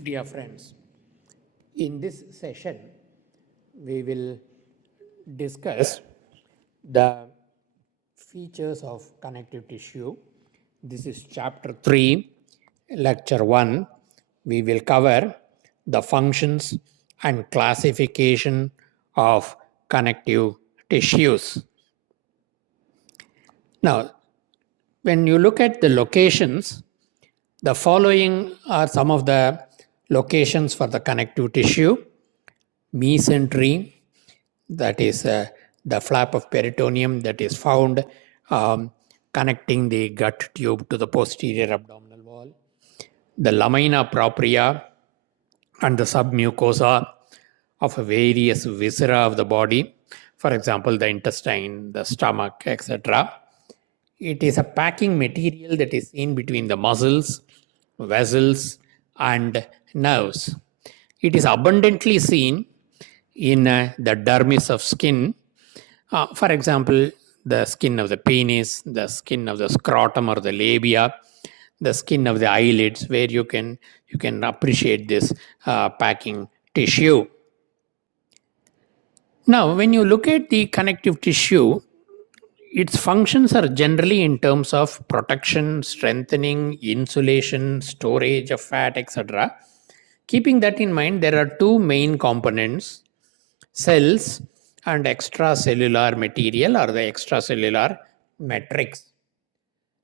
Dear friends, in this session, we will discuss the features of connective tissue. This is chapter 3, lecture 1. We will cover the functions and classification of connective tissues. Now, when you look at the locations, the following are some of the locations for the connective tissue. Mesentery, that is the flap of peritoneum that is found connecting the gut tube to the posterior abdominal wall. The lamina propria and the submucosa of various viscera of the body, for example, the intestine, the stomach, etc. It is a packing material that is seen between the muscles, vessels, and nerves. It is abundantly seen in the dermis of skin. For example, the skin of the penis, the skin of the scrotum or the labia, the skin of the eyelids, where you can appreciate this packing tissue. Now, when you look at the connective tissue, its functions are generally in terms of protection, strengthening, insulation, storage of fat, etc. Keeping that in mind, there are two main components: cells and extracellular material or the extracellular matrix.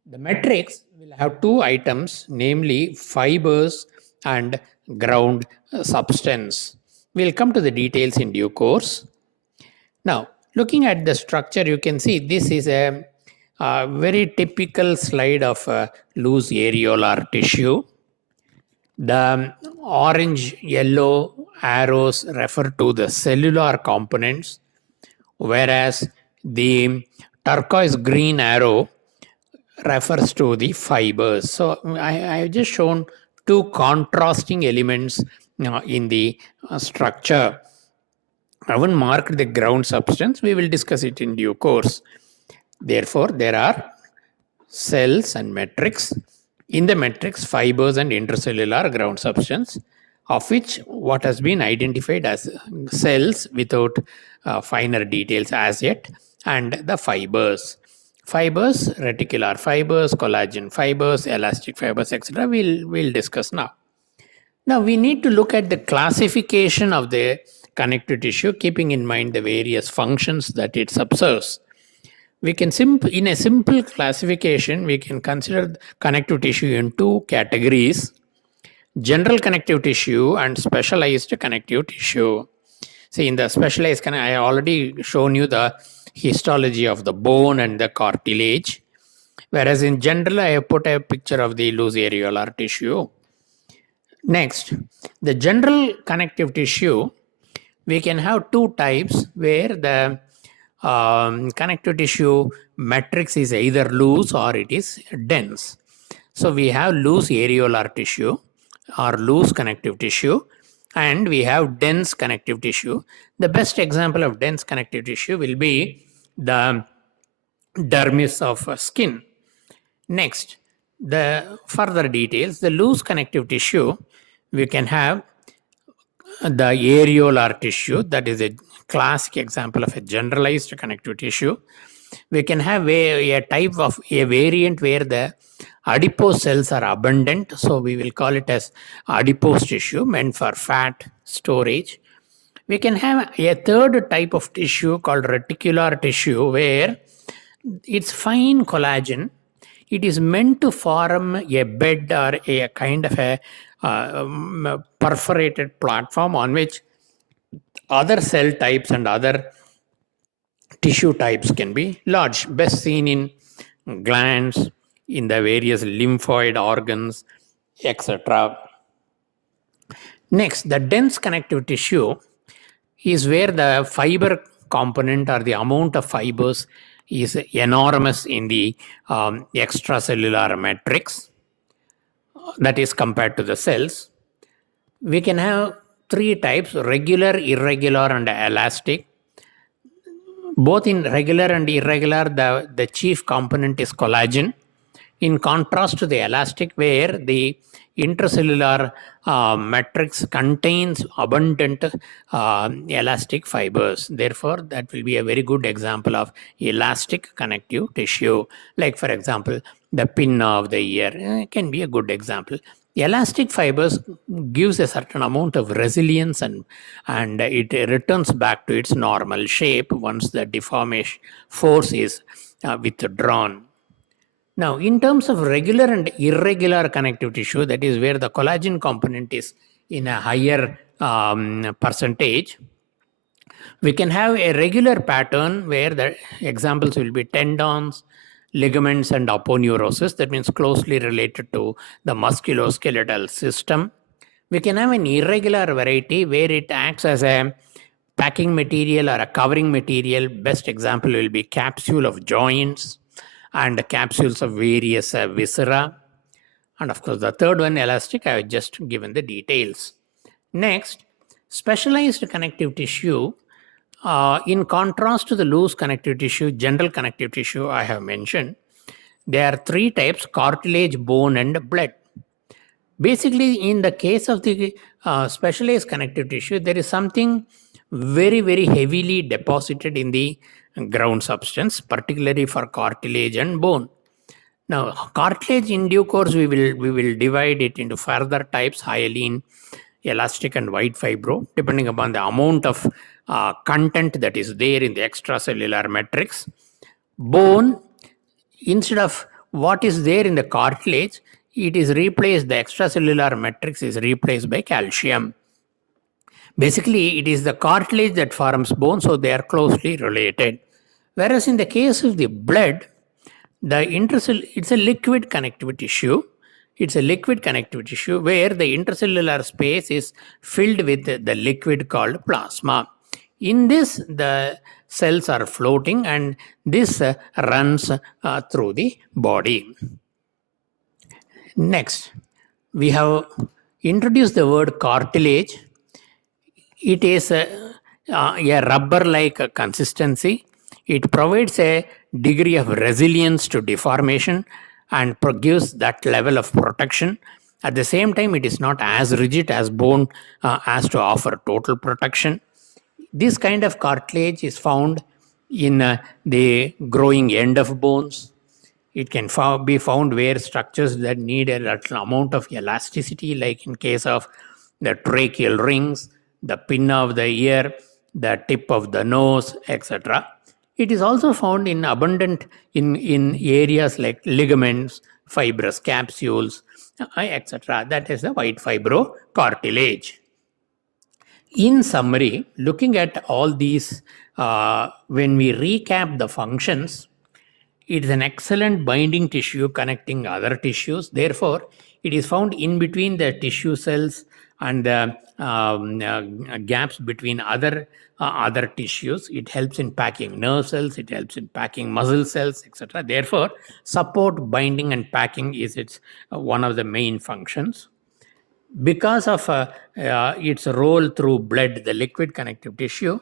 The matrix will have two items, namely fibers and ground substance. We'll come to the details in due course. Now, looking at the structure, you can see this is a very typical slide of loose areolar tissue. The orange yellow arrows refer to the cellular components, whereas the turquoise green arrow refers to the fibers. So I have just shown two contrasting elements in the structure. I haven't marked the ground substance. We will discuss it in due course. Therefore, there are cells and matrix. In the matrix, fibers and intracellular ground substance, of which what has been identified as cells without finer details as yet, and the fibers. Fibers, reticular fibers, collagen fibers, elastic fibers, etc. We'll discuss now. Now, we need to look at the classification of the connective tissue, keeping in mind the various functions that it subserves. We can in a simple classification, we can consider connective tissue in two categories: general connective tissue and specialized connective tissue. See, in the specialized, I already shown you the histology of the bone and the cartilage, whereas in general, I have put a picture of the loose areolar tissue. Next, the general connective tissue, we can have two types where the connective tissue matrix is either loose or it is dense. So we have loose areolar tissue or loose connective tissue, and we have dense connective tissue. The best example of dense connective tissue will be the dermis of skin. Next, the further details, the loose connective tissue, we can have the areolar tissue, that is a classic example of a generalized connective tissue. We can have a type of a variant where the adipose cells are abundant, so we will call it as adipose tissue, meant for fat storage. We can have a third type of tissue called reticular tissue, where it's fine collagen. It is meant to form a bed or a kind of a perforated platform on which other cell types and other tissue types can be lodged, best seen in glands, in the various lymphoid organs, etc. Next, the dense connective tissue is where the fiber component or the amount of fibers is enormous in the extracellular matrix, that is compared to the cells. We can have three types: regular, irregular, and elastic. Both in regular and irregular, the chief component is collagen. in contrast to the elastic, where the intracellular matrix contains abundant elastic fibers. Therefore, that will be a very good example of elastic connective tissue. Like, for example, the pin of the ear can be a good example. Elastic fibers gives a certain amount of resilience, and it returns back to its normal shape once the deformation force is withdrawn. Now, in terms of regular and irregular connective tissue, that is where the collagen component is in a higher percentage, we can have a regular pattern where the examples will be tendons, ligaments, and aponeurosis, that means closely related to the musculoskeletal system. We can have an irregular variety where it acts as a packing material or a covering material. Best example will be capsule of joints and capsules of various viscera. And of course, the third one, elastic, I have just given the details. Next, specialized connective tissue. In contrast to the loose connective tissue, general connective tissue I have mentioned, there are three types: cartilage, bone, and blood. Basically, in the case of the specialized connective tissue, there is something very, very heavily deposited in the ground substance, particularly for cartilage and bone. Now, cartilage, in due course, we will divide it into further types: hyaline, elastic, and white fibro, depending upon the amount of content that is there in the extracellular matrix. Bone, instead of what is there in the cartilage, it is replaced, the extracellular matrix is replaced by calcium. Basically, it is the cartilage that forms bone, so they are closely related. Whereas in the case of the blood, the it's a liquid connective tissue. It's a liquid connective tissue where the intercellular space is filled with the liquid called plasma. In this, the cells are floating, and this runs through the body. Next, we have introduced the word cartilage. It is a rubber-like consistency. It provides a degree of resilience to deformation and gives that level of protection. At the same time, it is not as rigid as bone as to offer total protection. This kind of cartilage is found in the growing end of bones. It can be found where structures that need a little amount of elasticity, like in case of the tracheal rings, the pin of the ear, the tip of the nose, etc. It is also found in abundant in areas like ligaments, fibrous capsules, etc. That is the white fibro cartilage. In summary, looking at all these, when we recap the functions, it is an excellent binding tissue connecting other tissues. Therefore, it is found in between the tissue cells and the gaps between other tissues. It helps in packing nerve cells. It helps in packing muscle cells, etc. Therefore, support binding and packing is its one of the main functions. Because of its role through blood, the liquid connective tissue,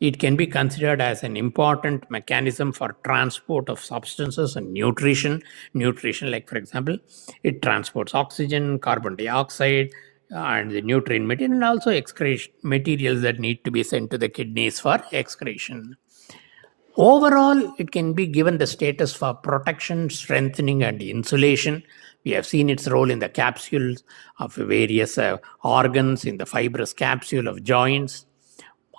it can be considered as an important mechanism for transport of substances and nutrition. Nutrition, like for example, it transports oxygen, carbon dioxide, and the nutrient material, and also excretion materials that need to be sent to the kidneys for excretion. Overall, it can be given the status for protection, strengthening, and insulation. We have seen its role in the capsules of various organs, in the fibrous capsule of joints.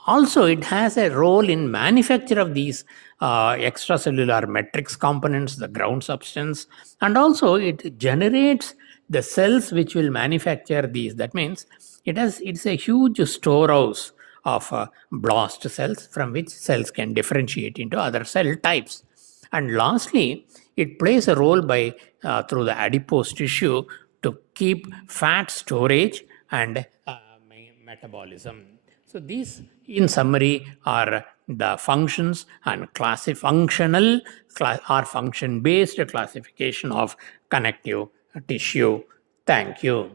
Also, it has a role in manufacture of these extracellular matrix components, the ground substance, and also it generates the cells which will manufacture these. That means it's a huge storehouse of blast cells from which cells can differentiate into other cell types. And lastly, it plays a role by through the adipose tissue to keep fat storage and metabolism. So these, in summary, are the functions and functional or function-based classification of connective tissue. Thank you.